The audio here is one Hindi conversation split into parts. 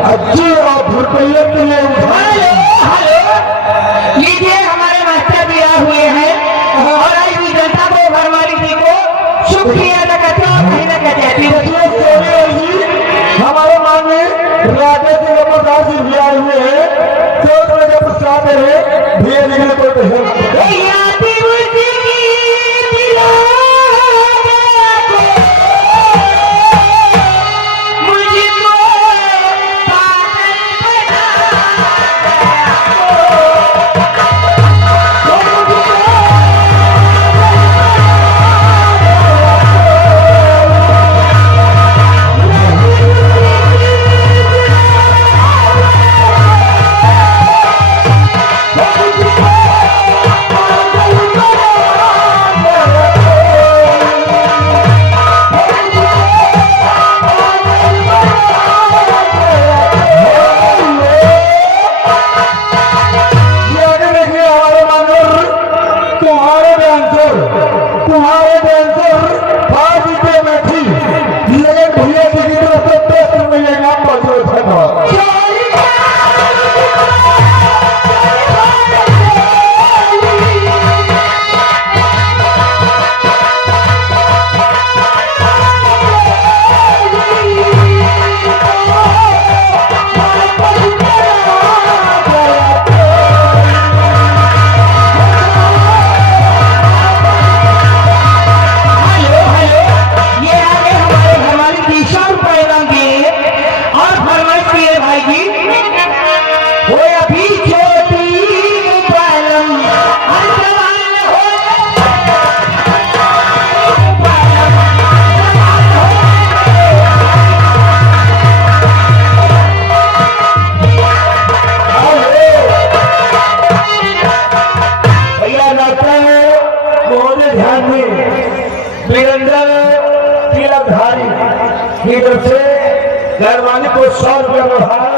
अच्छी और रुपये के लिए हेलो लीजिए हमारे मास्टर भी आए हुए हैं और आज भी जनता को भरमाली जी को शुक्रिया अदा करते हैं और कहीं ना कहते हैं हमारे माननीय राजा जी के प्रसाद जी भी आए हुए हैं। 14 बजे प्रसाद है भैया निकले कोई तुम्हारे डांसर 5 रुपये में थी लेकिन भैया जी की तरफ से 10 रुपये मिलेगा। की तरफ से घरवाली को 100 रुपया बढ़ा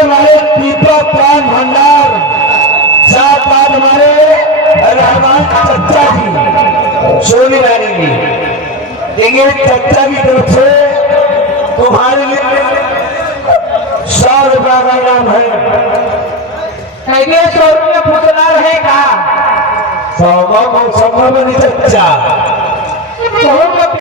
हमारे पीपा प्राण भंडार साथ साथ हमारे रहमान चच्चा जी सोनी रानी जी देखिए चच्चा की तरफ से तुम्हारे लिए 100 रुपया का इनाम है। 100 रुपया फुसला रहेगा सौ में नहीं चच्चा